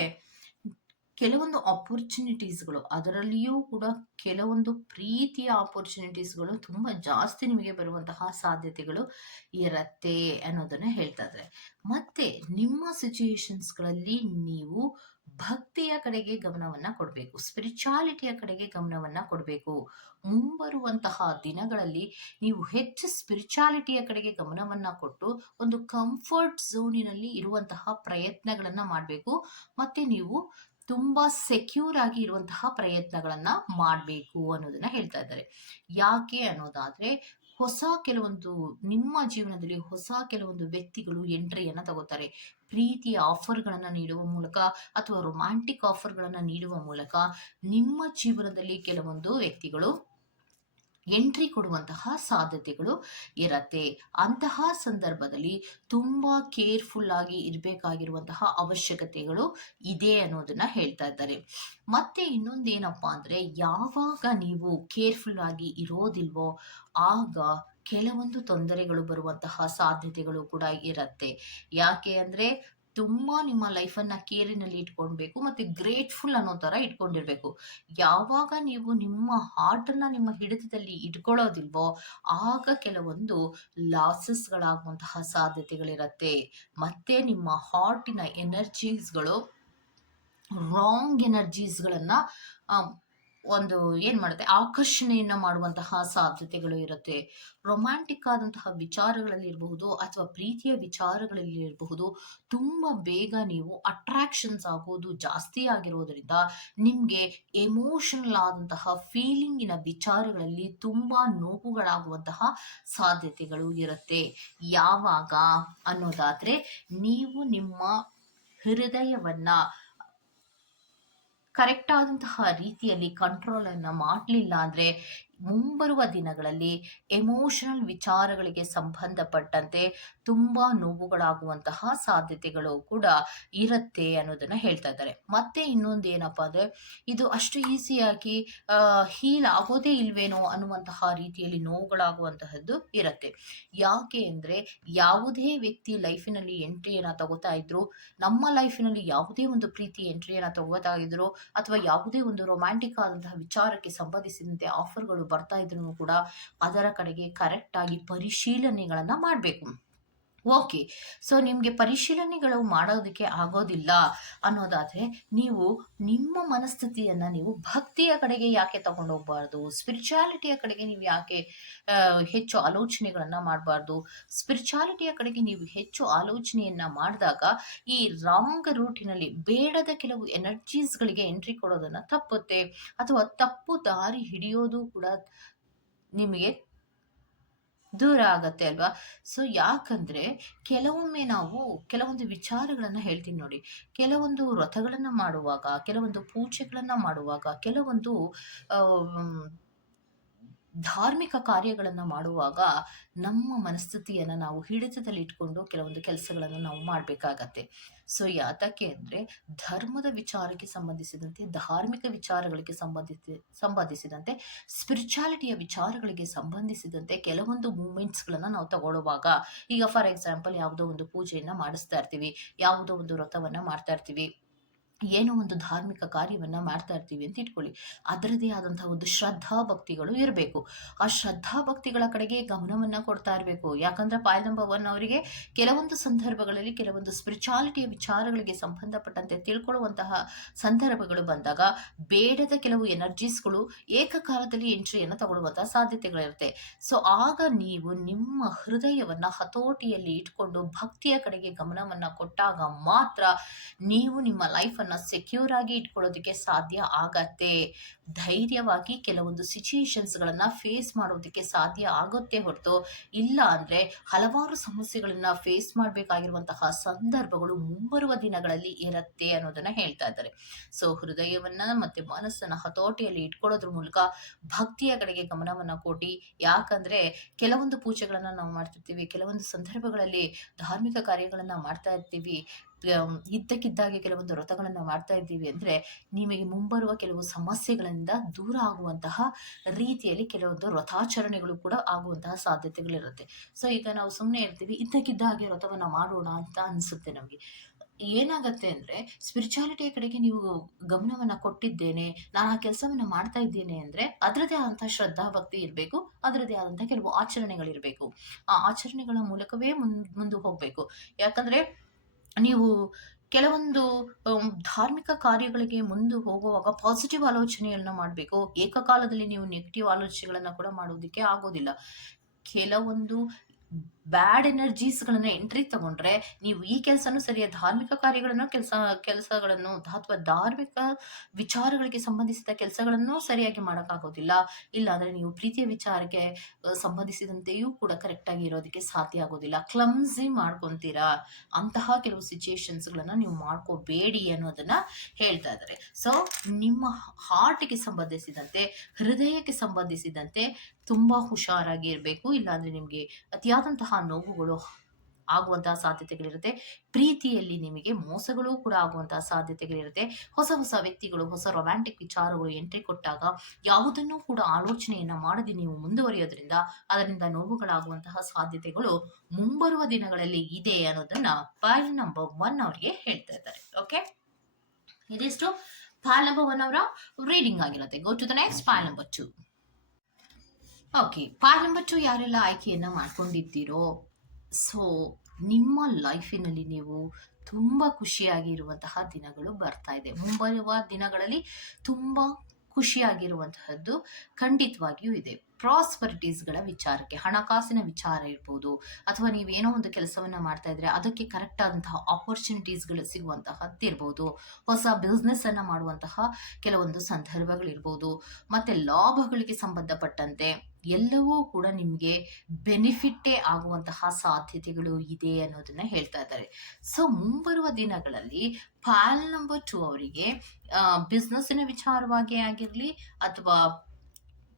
Speaker 1: ಕೆಲವೊಂದು ಆಪರ್ಚುನಿಟೀಸ್ಗಳು ಅದರಲ್ಲಿಯೂ ಕೂಡ ಕೆಲವೊಂದು ಪ್ರೀತಿಯ ಆಪರ್ಚುನಿಟೀಸ್ಗಳು ತುಂಬ ಜಾಸ್ತಿ ನಿಮಗೆ ಬರುವಂತಹ ಸಾಧ್ಯತೆಗಳು ಇರತ್ತೆ ಅನ್ನೋದನ್ನ ಹೇಳ್ತಾ ಇದ್ದಾರೆ. ಮತ್ತೆ ನಿಮ್ಮ ಸಿಚುಯೇಷನ್ಸ್ಗಳಲ್ಲಿ ನೀವು ಭಕ್ತಿಯ ಕಡೆಗೆ ಗಮನವನ್ನ ಕೊಡಬೇಕು ಸ್ಪಿರಿಚುಯಾಲಿಟಿಯ ಕಡೆಗೆ ಗಮನವನ್ನ ಕೊಡಬೇಕು. ಮುಂಬರುವಂತಹ ದಿನಗಳಲ್ಲಿ ನೀವು ಹೆಚ್ಚು ಸ್ಪಿರಿಚುಯಾಲಿಟಿಯ ಕಡೆಗೆ ಗಮನವನ್ನ ಕೊಟ್ಟು ಒಂದು ಕಂಫರ್ಟ್ ಝೋನಿನಲ್ಲಿ ಇರುವಂತಹ ಪ್ರಯತ್ನಗಳನ್ನ ಮಾಡಬೇಕು. ಮತ್ತೆ ನೀವು ತುಂಬಾ ಸೆಕ್ಯೂರ್ ಆಗಿ ಇರುವಂತಹ ಪ್ರಯತ್ನಗಳನ್ನ ಮಾಡಬೇಕು ಅನ್ನೋದನ್ನ ಹೇಳ್ತಾ ಇದ್ದಾರೆ. ಯಾಕೆ ಅನ್ನೋದಾದ್ರೆ ಹೊಸ ಕೆಲವೊಂದು, ನಿಮ್ಮ ಜೀವನದಲ್ಲಿ ಹೊಸ ಕೆಲವೊಂದು ವ್ಯಕ್ತಿಗಳು ಎಂಟ್ರಿಯನ್ನ ತಗೋತಾರೆ. ಪ್ರೀತಿಯ ಆಫರ್ಗಳನ್ನು ನೀಡುವ ಮೂಲಕ ಅಥವಾ ರೊಮ್ಯಾಂಟಿಕ್ ಆಫರ್ಗಳನ್ನು ನೀಡುವ ಮೂಲಕ ನಿಮ್ಮ ಜೀವನದಲ್ಲಿ ಕೆಲವೊಂದು ವ್ಯಕ್ತಿಗಳು ಎಂಟ್ರಿ ಕೊಡುವಂತಹ ಸಾಧ್ಯತೆಗಳು ಇರತ್ತೆ. ಅಂತಹ ಸಂದರ್ಭದಲ್ಲಿ ತುಂಬ ಕೇರ್ಫುಲ್ ಆಗಿ ಇರಬೇಕಾಗಿರುವಂತಹ ಅವಶ್ಯಕತೆಗಳು ಇದೆ ಅನ್ನೋದನ್ನ ಹೇಳ್ತಾ ಇದ್ದಾರೆ. ಮತ್ತೆ ಇನ್ನೊಂದೇನಪ್ಪಾ ಅಂದ್ರೆ ಯಾವಾಗ ನೀವು ಕೇರ್ಫುಲ್ ಆಗಿ ಇರೋದಿಲ್ವೋ ಆಗ ಕೆಲವೊಂದು ತೊಂದರೆಗಳು ಬರುವಂತಹ ಸಾಧ್ಯತೆಗಳು ಕೂಡ ಇರತ್ತೆ. ಯಾಕೆ ಅಂದ್ರೆ ತುಂಬಾ ನಿಮ್ಮ ಲೈಫನ್ನು ಕೇರಿನಲ್ಲಿ ಇಟ್ಕೊಳ್ಬೇಕು ಮತ್ತೆ ಗ್ರೇಟ್ಫುಲ್ ಅನ್ನೋ ತರ ಇಟ್ಕೊಂಡಿರ್ಬೇಕು. ಯಾವಾಗ ನೀವು ನಿಮ್ಮ ಹಾರ್ಟ್ ಅನ್ನ ನಿಮ್ಮ ಹಿಡಿತದಲ್ಲಿ ಇಟ್ಕೊಳ್ಳೋದಿಲ್ವೋ ಆಗ ಕೆಲವೊಂದು ಲಾಸಸ್ಗಳಾಗುವಂತಹ ಸಾಧ್ಯತೆಗಳಿರತ್ತೆ. ಮತ್ತೆ ನಿಮ್ಮ ಹಾರ್ಟಿನ ಎನರ್ಜೀಸ್ಗಳು ರಾಂಗ್ ಎನರ್ಜೀಸ್ಗಳನ್ನ ಒಂದು ಏನ್ ಮಾಡುತ್ತೆ, ಆಕರ್ಷಣೆಯನ್ನ ಮಾಡುವಂತಹ ಸಾಧ್ಯತೆಗಳು ಇರುತ್ತೆ. ರೊಮ್ಯಾಂಟಿಕ್ ಆದಂತಹ ವಿಚಾರಗಳಲ್ಲಿ ಇರಬಹುದು ಅಥವಾ ಪ್ರೀತಿಯ ವಿಚಾರಗಳಲ್ಲಿ ಇರಬಹುದು, ತುಂಬಾ ಬೇಗ ನೀವು ಅಟ್ರಾಕ್ಷನ್ಸ್ ಆಗೋದು ಜಾಸ್ತಿ ಆಗಿರೋದ್ರಿಂದ ನಿಮ್ಗೆ ಎಮೋಷನಲ್ ಆದಂತಹ ಫೀಲಿಂಗಿನ ವಿಚಾರಗಳಲ್ಲಿ ತುಂಬಾ ನೋವುಗಳಾಗುವಂತಹ ಸಾಧ್ಯತೆಗಳು ಇರುತ್ತೆ. ಯಾವಾಗ ಅನ್ನೋದಾದ್ರೆ, ನೀವು ನಿಮ್ಮ ಹೃದಯವನ್ನ ಕರೆಕ್ಟ್ ಆದಂತಹ ರೀತಿಯಲ್ಲಿ ಕಂಟ್ರೋಲ್ ಅನ್ನ ಮಾಡಲಿಲ್ಲ ಅಂದ್ರೆ ಮುಂಬರುವ ದಿನಗಳಲ್ಲಿ ಎಮೋಷನಲ್ ವಿಚಾರಗಳಿಗೆ ಸಂಬಂಧಪಟ್ಟಂತೆ ತುಂಬಾ ನೋವುಗಳಾಗುವಂತಹ ಸಾಧ್ಯತೆಗಳು ಕೂಡ ಇರುತ್ತೆ ಅನ್ನೋದನ್ನ ಹೇಳ್ತಾ ಇದ್ದಾರೆ. ಮತ್ತೆ ಇನ್ನೊಂದು ಏನಪ್ಪಾ ಅಂದ್ರೆ, ಇದು ಅಷ್ಟು ಈಸಿಯಾಗಿ ಹೀಲ್ ಆಗೋದೇ ಇಲ್ವೇನೋ ಅನ್ನುವಂತಹ ರೀತಿಯಲ್ಲಿ ನೋವುಗಳಾಗುವಂತಹದ್ದು ಇರುತ್ತೆ. ಯಾಕೆ ಅಂದ್ರೆ, ಯಾವುದೇ ವ್ಯಕ್ತಿ ಲೈಫಿನಲ್ಲಿ ಎಂಟ್ರಿಯನ್ನ ತಗೋತಾ ಇದ್ರು, ನಮ್ಮ ಲೈಫಿನಲ್ಲಿ ಯಾವುದೇ ಒಂದು ಪ್ರೀತಿ ಎಂಟ್ರಿಯನ್ನ ತಗೋತಾ ಇದ್ರು, ಅಥವಾ ಯಾವುದೇ ಒಂದು ರೊಮ್ಯಾಂಟಿಕ್ ಆದಂತಹ ವಿಚಾರಕ್ಕೆ ಸಂಬಂಧಿಸಿದಂತೆ ಆಫರ್ಗಳು ಬರ್ತಾ ಇದ್ರು ಕೂಡ ಅದರ ಕಡೆಗೆ ಕರೆಕ್ಟಾಗಿ ಪರಿಶೀಲನೆಗಳನ್ನು ಮಾಡಬೇಕು. ಓಕೆ. ಸೊ, ನಿಮಗೆ ಪರಿಶೀಲನೆಗಳು ಮಾಡೋದಕ್ಕೆ ಆಗೋದಿಲ್ಲ ಅನ್ನೋದಾದರೆ ನೀವು ನಿಮ್ಮ ಮನಸ್ಥಿತಿಯನ್ನು ನೀವು ಭಕ್ತಿಯ ಕಡೆಗೆ ಯಾಕೆ ತಗೊಂಡು ಹೋಗ್ಬಾರ್ದು? ಸ್ಪಿರಿಚುಯಾಲಿಟಿಯ ಕಡೆಗೆ ನೀವು ಯಾಕೆ ಹೆಚ್ಚು ಆಲೋಚನೆಗಳನ್ನು ಮಾಡಬಾರ್ದು? ಸ್ಪಿರಿಚುಯಾಲಿಟಿಯ ಕಡೆಗೆ ನೀವು ಹೆಚ್ಚು ಆಲೋಚನೆಯನ್ನು ಮಾಡಿದಾಗ ಈ ರಾಂಗ್ ರೂಟಿನಲ್ಲಿ ಬೇಡದ ಕೆಲವು ಎನರ್ಜೀಸ್ಗಳಿಗೆ ಎಂಟ್ರಿ ಕೊಡೋದನ್ನು ತಪ್ಪುತ್ತೆ. ಅಥವಾ ತಪ್ಪು ದಾರಿ ಹಿಡಿಯೋದು ಕೂಡ ನಿಮಗೆ ದೂರ ಆಗತ್ತೆ ಅಲ್ವಾ? ಸೊ ಯಾಕಂದ್ರೆ ಕೆಲವೊಮ್ಮೆ ನಾವು ಕೆಲವೊಂದು ವಿಚಾರಗಳನ್ನ ಹೇಳ್ತೀನಿ ನೋಡಿ. ಕೆಲವೊಂದು ವ್ರತಗಳನ್ನ ಮಾಡುವಾಗ, ಕೆಲವೊಂದು ಪೂಜೆಗಳನ್ನ ಮಾಡುವಾಗ, ಕೆಲವೊಂದು ಧಾರ್ಮಿಕ ಕಾರ್ಯಗಳನ್ನು ಮಾಡುವಾಗ ನಮ್ಮ ಮನಸ್ಥಿತಿಯನ್ನು ನಾವು ಹಿಡಿತದಲ್ಲಿ ಇಟ್ಕೊಂಡು ಕೆಲವೊಂದು ಕೆಲಸಗಳನ್ನು ನಾವು ಮಾಡಬೇಕಾಗತ್ತೆ. ಸೊ ಯಾತಕ್ಕೆ ಅಂದರೆ ಧರ್ಮದ ವಿಚಾರಕ್ಕೆ ಸಂಬಂಧಿಸಿದಂತೆ, ಧಾರ್ಮಿಕ ವಿಚಾರಗಳಿಗೆ ಸಂಬಂಧಿಸಿ, ಸಂಬಂಧಿಸಿದಂತೆ ಸ್ಪಿರಿಚುಯಾಲಿಟಿಯ ವಿಚಾರಗಳಿಗೆ ಸಂಬಂಧಿಸಿದಂತೆ ಕೆಲವೊಂದು ಮೂಮೆಂಟ್ಸ್ಗಳನ್ನು ನಾವು ತಗೊಳ್ಳುವಾಗ, ಈಗ ಫಾರ್ ಎಕ್ಸಾಂಪಲ್ ಯಾವುದೋ ಒಂದು ಪೂಜೆಯನ್ನು ಮಾಡಿಸ್ತಾ ಇರ್ತೀವಿ, ಯಾವುದೋ ಒಂದು ವ್ರತವನ್ನು ಮಾಡ್ತಾ ಇರ್ತೀವಿ. ಏನೋ ಒಂದು ಧಾರ್ಮಿಕ ಕಾರ್ಯವನ್ನ ಮಾಡ್ತಾ ಇರ್ತೀವಿ ಅಂತ ಇಟ್ಕೊಳ್ಳಿ. ಅದರದೇ ಆದಂತಹ ಒಂದು ಶ್ರದ್ಧಾ ಭಕ್ತಿಗಳು ಇರಬೇಕು. ಆ ಶ್ರದ್ಧಾ ಭಕ್ತಿಗಳ ಕಡೆಗೆ ಗಮನವನ್ನ ಕೊಡ್ತಾ ಇರಬೇಕು. ಯಾಕಂದ್ರೆ ಪಾಯ್ ನಂಬರ್ ಒನ್ ಅವರಿಗೆ ಕೆಲವೊಂದು ಸಂದರ್ಭಗಳಲ್ಲಿ ಕೆಲವೊಂದು ಸ್ಪಿರಿಚುಯಾಲಿಟಿಯ ವಿಚಾರಗಳಿಗೆ ಸಂಬಂಧಪಟ್ಟಂತೆ ತಿಳ್ಕೊಳ್ಳುವಂತಹ ಸಂದರ್ಭಗಳು ಬಂದಾಗ ಬೇಡದ ಕೆಲವು ಎನರ್ಜೀಸ್ಗಳು ಏಕಕಾಲದಲ್ಲಿ ಎಂಟ್ರಿಯನ್ನು ತಗೊಳ್ಳುವಂತಹ ಸಾಧ್ಯತೆಗಳಿರುತ್ತೆ ಸೊ ಆಗ ನೀವು ನಿಮ್ಮ ಹೃದಯವನ್ನ ಹತೋಟಿಯಲ್ಲಿ ಇಟ್ಕೊಂಡು ಭಕ್ತಿಯ ಕಡೆಗೆ ಗಮನವನ್ನ ಕೊಟ್ಟಾಗ ಮಾತ್ರ ನೀವು ನಿಮ್ಮ ಲೈಫನ್ನು ಸೆಕ್ಯೂರ್ ಆಗಿ ಇಟ್ಕೊಳ್ಳೋದಕ್ಕೆ ಸಾಧ್ಯ ಆಗತ್ತೆ. ಧೈರ್ಯವಾಗಿ ಕೆಲವೊಂದು ಸಿಚುಯೇಷನ್ಸ್ಗಳನ್ನು ಫೇಸ್ ಮಾಡೋದಕ್ಕೆ ಸಾಧ್ಯ ಆಗುತ್ತೆ ಹೊರತು ಇಲ್ಲ ಅಂದರೆ ಹಲವಾರು ಸಮಸ್ಯೆಗಳನ್ನ ಫೇಸ್ ಮಾಡಬೇಕಾಗಿರುವಂತಹ ಸಂದರ್ಭಗಳು ಮುಂಬರುವ ದಿನಗಳಲ್ಲಿ ಇರುತ್ತೆ ಅನ್ನೋದನ್ನ ಹೇಳ್ತಾ ಇದ್ದಾರೆ. ಸೊ ಹೃದಯವನ್ನ ಮತ್ತೆ ಮನಸ್ಸನ್ನ ಹತೋಟಿಯಲ್ಲಿ ಇಟ್ಕೊಳ್ಳೋದ್ರ ಮೂಲಕ ಭಕ್ತಿಯ ಕಡೆಗೆ ಗಮನವನ್ನ ಕೊಟ್ಟು ಯಾಕಂದ್ರೆ ಕೆಲವೊಂದು ಪೂಜೆಗಳನ್ನು ನಾವು ಮಾಡ್ತಿರ್ತೀವಿ, ಕೆಲವೊಂದು ಸಂದರ್ಭಗಳಲ್ಲಿ ಧಾರ್ಮಿಕ ಕಾರ್ಯಗಳನ್ನು ಮಾಡ್ತಾ ಇರ್ತೀವಿ. ಇದ್ದಕ್ಕಿದ್ದಾಗೆ ಕೆಲವೊಂದು ವ್ರತಗಳನ್ನು ಮಾಡ್ತಾ ಇದ್ದೀವಿ ಅಂದರೆ ನಿಮಗೆ ಮುಂಬರುವ ಕೆಲವು ಸಮಸ್ಯೆಗಳಿಂದ ದೂರ ಆಗುವಂತಹ ರೀತಿಯಲ್ಲಿ ಕೆಲವೊಂದು ವ್ರತಾಚರಣೆಗಳು ಕೂಡ ಆಗುವಂತಹ ಸಾಧ್ಯತೆಗಳಿರುತ್ತೆ. ಸೊ ಈಗ ನಾವು ಸುಮ್ಮನೆ ಇರ್ತೀವಿ ಇದ್ದಕ್ಕಿದ್ದಾಗೆ ವ್ರತವನ್ನ ಮಾಡೋಣ ಅಂತ ಅನಿಸುತ್ತೆ ನಮಗೆ. ಏನಾಗತ್ತೆ ಅಂದರೆ ಸ್ಪಿರಿಚುಯಾಲಿಟಿಯ ಕಡೆಗೆ ನೀವು ಗಮನವನ್ನು ಕೊಟ್ಟಿದ್ದೇನೆ, ನಾನು ಆ ಕೆಲಸವನ್ನು ಮಾಡ್ತಾ ಇದ್ದೇನೆ ಅಂದರೆ ಅದರದೇ ಆದಂಥ ಶ್ರದ್ಧಾ, ಭಕ್ತಿ ಇರಬೇಕು ಅದರದೇ ಆದಂಥ ಕೆಲವು ಆಚರಣೆಗಳಿರಬೇಕು. ಆ ಆಚರಣೆಗಳ ಮೂಲಕವೇ ಮುಂದೆ ಮುಂದೆ ಹೋಗಬೇಕು. ಯಾಕಂದ್ರೆ ನೀವು ಕೆಲವೊಂದು ಧಾರ್ಮಿಕ ಕಾರ್ಯಗಳಿಗೆ ಮುಂದೆ ಹೋಗುವಾಗ ಪಾಸಿಟಿವ್ ಆಲೋಚನೆಯನ್ನು ಮಾಡಬೇಕು. ಏಕಕಾಲದಲ್ಲಿ ನೀವು ನೆಗೆಟಿವ್ ಆಲೋಚನೆಗಳನ್ನು ಕೂಡ ಮಾಡೋದಕ್ಕೆ ಆಗೋದಿಲ್ಲ. ಕೆಲವೊಂದು ಬ್ಯಾಡ್ ಎನರ್ಜೀಸ್ಗಳನ್ನ ಎಂಟ್ರಿ ತಗೊಂಡ್ರೆ ನೀವು ಈ ಕೆಲಸನೂ ಸರಿಯ ಧಾರ್ಮಿಕ ಕಾರ್ಯಗಳನ್ನು ಕೆಲಸ, ಕೆಲಸಗಳನ್ನು, ಅಥವಾ ಧಾರ್ಮಿಕ ವಿಚಾರಗಳಿಗೆ ಸಂಬಂಧಿಸಿದ ಕೆಲಸಗಳನ್ನು ಸರಿಯಾಗಿ ಮಾಡೋಕ್ಕಾಗೋದಿಲ್ಲ. ಇಲ್ಲಾಂದ್ರೆ ನೀವು ಪ್ರೀತಿಯ ವಿಚಾರಕ್ಕೆ ಸಂಬಂಧಿಸಿದಂತೆಯೂ ಕೂಡ ಕರೆಕ್ಟಾಗಿ ಇರೋದಕ್ಕೆ ಸಾಧ್ಯ ಆಗೋದಿಲ್ಲ. ಕ್ಲಮ್ಸಿ ಮಾಡ್ಕೊತೀರಾ? ಅಂತಹ ಕೆಲವು ಸಿಚುಯೇಷನ್ಸ್ಗಳನ್ನು ನೀವು ಮಾಡ್ಕೋಬೇಡಿ ಅನ್ನೋದನ್ನ ಹೇಳ್ತಾ ಇದ್ದಾರೆ. ಸೊ ನಿಮ್ಮ ಹಾರ್ಟ್ಗೆ ಸಂಬಂಧಿಸಿದಂತೆ, ಹೃದಯಕ್ಕೆ ಸಂಬಂಧಿಸಿದಂತೆ ತುಂಬಾ ಹುಷಾರಾಗಿ ಇರಬೇಕು. ಇಲ್ಲಾಂದ್ರೆ ನಿಮಗೆ ಅತಿಯಾದಂತಹ ನೋವುಗಳು ಆಗುವಂತಹ ಸಾಧ್ಯತೆಗಳಿರುತ್ತೆ. ಪ್ರೀತಿಯಲ್ಲಿ ನಿಮಗೆ ಮೋಸಗಳು ಕೂಡ ಆಗುವಂತಹ ಸಾಧ್ಯತೆಗಳಿರುತ್ತೆ. ಹೊಸ ಹೊಸ ವ್ಯಕ್ತಿಗಳು, ಹೊಸ ರೊಮ್ಯಾಂಟಿಕ್ ವಿಚಾರಗಳು ಎಂಟ್ರಿ ಕೊಟ್ಟಾಗ ಯಾವುದನ್ನು ಕೂಡ ಆಲೋಚನೆಯನ್ನ ಮಾಡದೆ ನೀವು ಮುಂದುವರಿಯೋದ್ರಿಂದ ಅದರಿಂದ ನೋವುಗಳಾಗುವಂತಹ ಸಾಧ್ಯತೆಗಳು ಮುಂಬರುವ ದಿನಗಳಲ್ಲಿ ಇದೆ ಅನ್ನೋದನ್ನ ಫೈಲ್ ನಂಬರ್ ಒನ್ ಅವರಿಗೆ ಹೇಳ್ತಾ ಇದ್ದಾರೆ. ಓಕೆ ಇದಿಷ್ಟು ಫೈಲ್ ನಂಬರ್ ಒನ್ ಅವರ ರೀಡಿಂಗ್ ಆಗಿರುತ್ತೆ. Go to the next file number two okay file number two ಯಾರೆಲ್ಲ ಆಯ್ಕೆಯನ್ನು ಮಾಡ್ಕೊಂಡಿದ್ದೀರೋ ಸೊ ನಿಮ್ಮ ಲೈಫಿನಲ್ಲಿ ನೀವು ತುಂಬ ಖುಷಿಯಾಗಿರುವಂತಹ ದಿನಗಳು ಬರ್ತಾ ಇದೆ. ಮುಂಬರುವ ದಿನಗಳಲ್ಲಿ ತುಂಬ ಖುಷಿಯಾಗಿರುವಂತಹದ್ದು ಖಂಡಿತವಾಗಿಯೂ ಇದೆ. ಪ್ರಾಸ್ಪರಿಟೀಸ್ಗಳ ವಿಚಾರಕ್ಕೆ, ಹಣಕಾಸಿನ ವಿಚಾರ ಇರ್ಬೋದು, ಅಥವಾ ನೀವೇನೋ ಒಂದು ಕೆಲಸವನ್ನ ಮಾಡ್ತಾ ಇದ್ರೆ ಅದಕ್ಕೆ ಕರೆಕ್ಟ್ ಆದಂತಹ ಆಪರ್ಚುನಿಟೀಸ್ಗಳು ಸಿಗುವಂತಹದ್ದಿರ್ಬೋದು ಹೊಸ ಬಿಸ್ನೆಸ್ ಅನ್ನ ಮಾಡುವಂತಹ ಕೆಲವೊಂದು ಸಂದರ್ಭಗಳಿರ್ಬೋದು ಮತ್ತೆ ಲಾಭಗಳಿಗೆ ಸಂಬಂಧಪಟ್ಟಂತೆ ಎಲ್ಲವೂ ಕೂಡ ನಿಮಗೆ ಬೆನಿಫಿಟ್ಟೇ ಆಗುವಂತಹ ಸಾಧ್ಯತೆಗಳು ಇದೆ ಅನ್ನೋದನ್ನ ಹೇಳ್ತಾ ಇದ್ದಾರೆ. ಸೊ ಮುಂಬರುವ ದಿನಗಳಲ್ಲಿ ಫೈಲ್ ನಂಬರ್ ಟು ಅವರಿಗೆ ಬಿಸ್ನೆಸ್ಸಿನ ವಿಚಾರವಾಗಿ ಆಗಿರಲಿ, ಅಥವಾ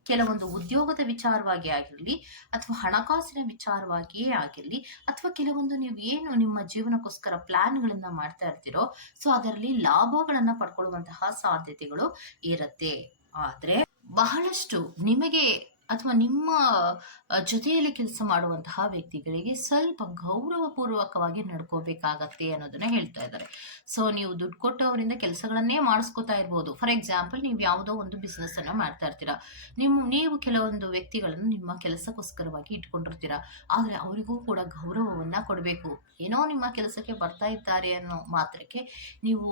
Speaker 1: ಕೆಲವೊಂದು ಉದ್ಯೋಗದ ವಿಚಾರವಾಗಿ ಆಗಿರಲಿ ಅಥವಾ ಹಣಕಾಸಿನ ವಿಚಾರವಾಗಿಯೇ ಆಗಿರಲಿ ಅಥವಾ ಕೆಲವೊಂದು ನೀವು ಏನು ನಿಮ್ಮ ಜೀವನಕ್ಕೋಸ್ಕರ ಪ್ಲಾನ್ಗಳನ್ನ ಮಾಡ್ತಾ ಇರ್ತೀರೋ ಸೊ ಅದರಲ್ಲಿ ಲಾಭಗಳನ್ನ ಪಡ್ಕೊಳ್ಳುವಂತಹ ಸಾಧ್ಯತೆಗಳು ಇರುತ್ತೆ. ಆದರೆ ಬಹಳಷ್ಟು ನಿಮಗೆ ಅಥವಾ ನಿಮ್ಮ ಜೊತೆಯಲ್ಲಿ ಕೆಲಸ ಮಾಡುವಂತಹ ವ್ಯಕ್ತಿಗಳಿಗೆ ಸ್ವಲ್ಪ ಗೌರವಪೂರ್ವಕವಾಗಿ ನಡ್ಕೋಬೇಕಾಗತ್ತೆ ಅನ್ನೋದನ್ನ ಹೇಳ್ತಾ ಇದ್ದಾರೆ. ಸೊ ನೀವು ದುಡ್ಡು ಕೊಟ್ಟವರಿಂದ ಕೆಲಸಗಳನ್ನೇ ಮಾಡಿಸ್ಕೊತಾ ಇರ್ಬೋದು. ಫಾರ್ ಎಕ್ಸಾಂಪಲ್ ನೀವು ಯಾವುದೋ ಒಂದು ಬಿಸ್ನೆಸ್ ಅನ್ನ ಮಾಡ್ತಾ ಇರ್ತೀರಾ. ನಿಮ್ಮ, ನೀವು ಕೆಲವೊಂದು ವ್ಯಕ್ತಿಗಳನ್ನು ನಿಮ್ಮ ಕೆಲಸಕ್ಕೋಸ್ಕರವಾಗಿ ಇಟ್ಕೊಂಡಿರ್ತೀರಾ. ಆದರೆ ಅವರಿಗೂ ಕೂಡ ಗೌರವವನ್ನ ಕೊಡಬೇಕು. ಏನೋ ನಿಮ್ಮ ಕೆಲಸಕ್ಕೆ ಬರ್ತಾ ಇದ್ದಾರೆ ಅನ್ನೋ ಮಾತ್ರಕ್ಕೆ ನೀವು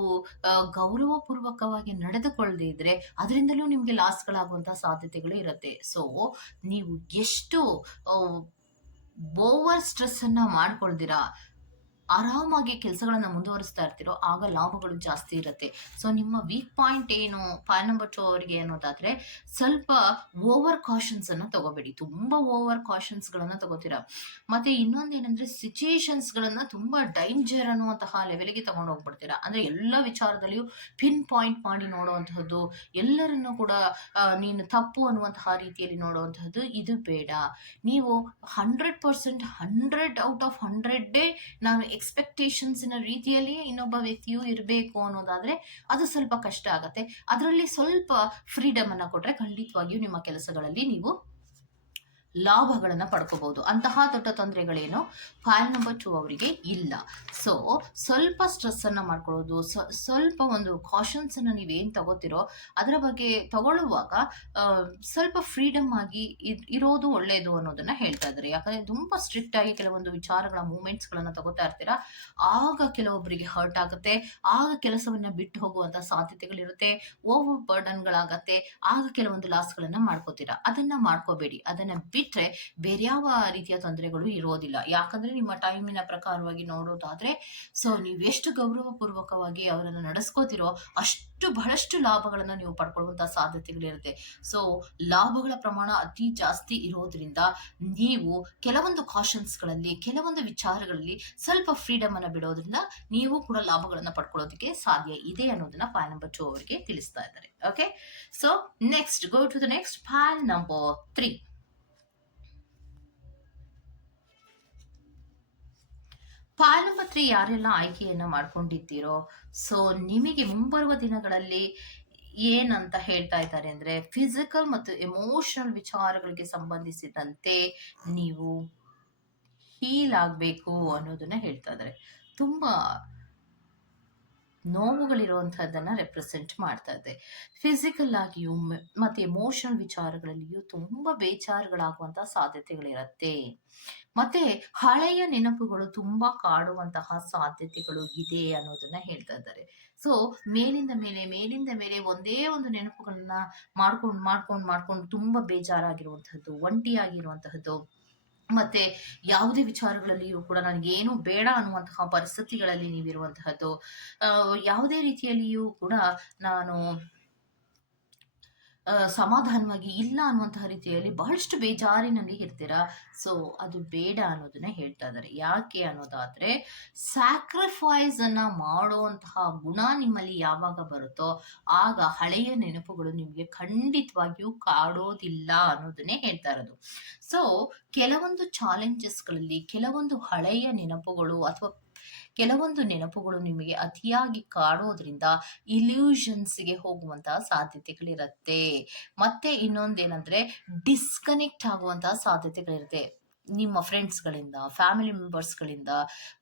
Speaker 1: ಗೌರವಪೂರ್ವಕವಾಗಿ ನಡೆದುಕೊಳ್ಳದೇ ಇದ್ರೆ ಅದರಿಂದಲೂ ನಿಮಗೆ ಲಾಸ್ಗಳಾಗುವಂತಹ ಸಾಧ್ಯತೆಗಳು ಇರುತ್ತೆ. ಸೊ ನೀವು ಎಷ್ಟು ಓವರ್ ಸ್ಟ್ರೆಸ್ ಅನ್ನ ಮಾಡ್ಕೊಳ್ದಿರಾ ಆರಾಮಾಗಿ ಕೆಲಸಗಳನ್ನ ಮುಂದುವರಿಸ್ತಾ ಇರ್ತೀರೋ, ಆಗ ಲಾಭಗಳು ಜಾಸ್ತಿ ಇರುತ್ತೆ. ಸೊ ನಿಮ್ಮ ವೀಕ್ ಪಾಯಿಂಟ್ ಏನು ಪಾಯಿಂಟ್ ನಂಬರ್ ಟು ಅವರಿಗೆ ಅನ್ನೋದಾದ್ರೆ, ಸ್ವಲ್ಪ ಓವರ್ ಕಾಷನ್ಸ್ ಅನ್ನ ತಗೋಬೇಡಿ. ತುಂಬಾ ಓವರ್ ಕಾಷನ್ಸ್ ಗಳನ್ನ ತಗೋತೀರಾ. ಮತ್ತೆ ಸಿಚುಯೇಷನ್ಸ್ ಗಳನ್ನ ತುಂಬಾ ಡೇಂಜರ್ ಅನ್ನುವಂತಹ ಲೆವೆಲ್ಗೆ ತಗೊಂಡು ಹೋಗ್ಬಿಡ್ತೀರಾ. ಅಂದ್ರೆ ಎಲ್ಲ ವಿಚಾರದಲ್ಲಿಯೂ ಪಿನ್ ಪಾಯಿಂಟ್ ಮಾಡಿ ನೋಡುವಂತಹದ್ದು, ಎಲ್ಲರನ್ನೂ ಕೂಡ ನೀನು ತಪ್ಪು ಅನ್ನುವಂತಹ ರೀತಿಯಲ್ಲಿ ನೋಡುವಂತಹದ್ದು ಇದು ಬೇಡ. ನೀವು hundred percent hundred out of ಹಂಡ್ರೆಡ್ಡೇ ನಾನು ಎಕ್ಸ್ಪೆಕ್ಟೇಷನ್ಸಿನ ರೀತಿಯಲ್ಲಿ ಇನ್ನೊಬ್ಬ ವ್ಯಕ್ತಿಯು ಇರಬೇಕು ಅನ್ನೋದಾದ್ರೆ ಅದು ಸ್ವಲ್ಪ ಕಷ್ಟ ಆಗುತ್ತೆ. ಅದರಲ್ಲಿ ಸ್ವಲ್ಪ ಫ್ರೀಡಮ್ ಅನ್ನ ಕೊಟ್ರೆ ಖಂಡಿತವಾಗಿಯೂ ನಿಮ್ಮ ಕೆಲಸಗಳಲ್ಲಿ ನೀವು ಲಾಭಗಳನ್ನ ಪಡ್ಕೋಬಹುದು. ಅಂತಹ ದೊಡ್ಡ ತೊಂದರೆಗಳೇನು? ಫೈಲ್ ನಂಬರ್ ಟು ಅವರಿಗೆ ಇಲ್ಲ. ಸೊ ಸ್ವಲ್ಪ ಸ್ಟ್ರೆಸ್ ಅನ್ನ ಮಾಡ್ಕೊಳ್ಳೋದು ಸ್ವ- ಸ್ವಲ್ಪ ಒಂದು ಕಾಷನ್ಸ್ ಅನ್ನ ನೀವೇನ್ ತಗೋತಿರೋ, ಅದರ ಬಗ್ಗೆ ತಗೊಳ್ಳುವಾಗ ಸ್ವಲ್ಪ ಫ್ರೀಡಮ್ ಆಗಿ ಇರ್- ಇರೋದು ಒಳ್ಳೆಯದು ಅನ್ನೋದನ್ನ ಹೇಳ್ತಾ ಇದ್ದಾರೆ. ಯಾಕಂದ್ರೆ ತುಂಬಾ ಸ್ಟ್ರಿಕ್ಟ್ ಆಗಿ ಕೆಲವೊಂದು ವಿಚಾರಗಳ ಮೂಮೆಂಟ್ಸ್ ಗಳನ್ನ ತಗೋತಾ ಇರ್ತೀರಾ, ಆಗ ಕೆಲವೊಬ್ಬರಿಗೆ ಹರ್ಟ್ ಆಗುತ್ತೆ. ಆಗ ಕೆಲಸವನ್ನ ಬಿಟ್ಟು ಹೋಗುವಂತ ಸಾಧ್ಯತೆಗಳಿರುತ್ತೆ. ಓವರ್ ಬರ್ಡನ್ಗಳಾಗತ್ತೆ ಆಗ ಕೆಲವೊಂದು ಲಾಸ್ಗಳನ್ನ ಮಾಡ್ಕೋತೀರಾ. ಅದನ್ನ ಮಾಡ್ಕೋಬೇಡಿ. ಅದನ್ನ ಬಿಟ್ರೆ ಬೇರೆ ಯಾವ ರೀತಿಯ ತೊಂದರೆಗಳು ಇರೋದಿಲ್ಲ. ಯಾಕಂದ್ರೆ ನಿಮ್ಮ ಟೈಮಿನ ಪ್ರಕಾರವಾಗಿ ನೋಡೋದಾದ್ರೆ, ಸೊ ಎಷ್ಟು ಗೌರವಪೂರ್ವಕವಾಗಿ ಅವರನ್ನು ನಡೆಸ್ಕೋತಿರೋ ಅಷ್ಟು ಬಹಳಷ್ಟು ಲಾಭಗಳನ್ನು ನೀವು ಪಡ್ಕೊಳ್ಳುವಂಥ ಸಾಧ್ಯತೆಗಳಿರುತ್ತೆ. ಸೊ ಲಾಭಗಳ ಪ್ರಮಾಣ ಅತಿ ಜಾಸ್ತಿ ಇರೋದ್ರಿಂದ ನೀವು ಕೆಲವೊಂದು ಕಾಷನ್ಸ್ಗಳಲ್ಲಿ ಕೆಲವೊಂದು ವಿಚಾರಗಳಲ್ಲಿ ಸ್ವಲ್ಪ ಫ್ರೀಡಮ್ ಅನ್ನು ಬಿಡೋದ್ರಿಂದ ನೀವು ಕೂಡ ಲಾಭಗಳನ್ನು ಪಡ್ಕೊಳ್ಳೋದಕ್ಕೆ ಸಾಧ್ಯ ಇದೆ ಅನ್ನೋದನ್ನ ಫೈಲ್ ನಂಬರ್ ಟು ಅವರಿಗೆ ತಿಳಿಸ್ತಾ ಇದ್ದಾರೆ. Okay so next go to the next file number three Pai number three ಯಾರೆಲ್ಲ ಆಯ್ಕೆಯನ್ನ ಮಾಡ್ಕೊಂಡಿದ್ದೀರೋ ಸೊ ನಿಮಗೆ ಮುಂಬರುವ ದಿನಗಳಲ್ಲಿ ಏನಂತ ಹೇಳ್ತಾ ಇದ್ದಾರೆ ಅಂದರೆ ಫಿಸಿಕಲ್ ಮತ್ತು ಎಮೋಷನಲ್ ವಿಚಾರಗಳಿಗೆ ಸಂಬಂಧಿಸಿದಂತೆ ನೀವು ಹೀಲ್ ಆಗಬೇಕು ಅನ್ನೋದನ್ನ ಹೇಳ್ತಾ ಇದ್ದಾರೆ. ತುಂಬಾ ನೋವುಗಳಿರುವಂತಹದ್ದನ್ನ ರೆಪ್ರೆಸೆಂಟ್ ಮಾಡ್ತಾ ಇದೆ. ಫಿಸಿಕಲ್ ಆಗಿಯೂ ಮತ್ತೆ ಎಮೋಷನಲ್ ವಿಚಾರಗಳಲ್ಲಿಯೂ ತುಂಬಾ ಬೇಜಾರುಗಳಾಗುವಂಥ ಸಾಧ್ಯತೆಗಳಿರುತ್ತೆ. ಮತ್ತೆ ಹಳೆಯ ನೆನಪುಗಳು ತುಂಬಾ ಕಾಡುವಂತಹ ಸಾಧ್ಯತೆಗಳು ಇದೆ ಅನ್ನೋದನ್ನ ಹೇಳ್ತಾ ಇದ್ದಾರೆ. ಸೊ ಮೇಲಿಂದ ಮೇಲೆ ಮೇಲಿಂದ ಮೇಲೆ ಒಂದೇ ಒಂದು ನೆನಪುಗಳನ್ನ ಮಾಡ್ಕೊಂಡು ಮಾಡ್ಕೊಂಡು ಮಾಡ್ಕೊಂಡು ತುಂಬಾ ಬೇಜಾರಾಗಿರುವಂತಹದ್ದು ಒಂಟಿಯಾಗಿರುವಂತಹದ್ದು. ಮತ್ತೆ ಯಾವುದೇ ವಿಚಾರಗಳಲ್ಲಿಯೂ ಕೂಡ ನನಗೇನು ಬೇಡ ಅನ್ನುವಂತಹ ಪರಿಸ್ಥಿತಿಗಳಲ್ಲಿ ನೀವಿರುವಂತಹದ್ದು. ಯಾವುದೇ ರೀತಿಯಲ್ಲಿಯೂ ಕೂಡ ನಾನು ಸಮಾಧಾನವಾಗಿ ಇಲ್ಲ ಅನ್ನುವಂತಹ ರೀತಿಯಲ್ಲಿ ಬಹಳಷ್ಟು ಬೇಜಾರಿನಲ್ಲಿ ಇರ್ತೀರಾ? ಸೊ ಅದು ಬೇಡ ಅನ್ನೋದನ್ನ ಹೇಳ್ತಾ ಇದ್ದಾರೆ. ಯಾಕೆ ಅನ್ನೋದಾದ್ರೆ ಸ್ಯಾಕ್ರಿಫೈಸ್ ಅನ್ನ ಮಾಡುವಂತಹ ಗುಣ ನಿಮ್ಮಲ್ಲಿ ಯಾವಾಗ ಬರುತ್ತೋ, ಆಗ ಹಳೆಯ ನೆನಪುಗಳು ನಿಮಗೆ ಖಂಡಿತವಾಗಿಯೂ ಕಾಡೋದಿಲ್ಲ ಅನ್ನೋದನ್ನೇ ಹೇಳ್ತಾ ಇರೋದು. ಸೊ ಕೆಲವೊಂದು ಚಾಲೆಂಜಸ್ಗಳಲ್ಲಿ ಕೆಲವೊಂದು ಹಳೆಯ ನೆನಪುಗಳು ಅಥವಾ ಕೆಲವೊಂದು ನೆನಪುಗಳು ನಿಮಗೆ ಅತಿಯಾಗಿ ಕಾಡೋದ್ರಿಂದ ಇಲ್ಯೂಷನ್ಸ್ಗೆ ಹೋಗುವಂತಹ ಸಾಧ್ಯತೆಗಳಿರುತ್ತೆ. ಮತ್ತೆ ಇನ್ನೊಂದೇನಂದ್ರೆ ಡಿಸ್ಕನೆಕ್ಟ್ ಆಗುವಂತಹ ಸಾಧ್ಯತೆಗಳಿರುತ್ತೆ. ನಿಮ್ಮ ಫ್ರೆಂಡ್ಸ್ಗಳಿಂದ ಫ್ಯಾಮಿಲಿ ಮೆಂಬರ್ಸ್ಗಳಿಂದ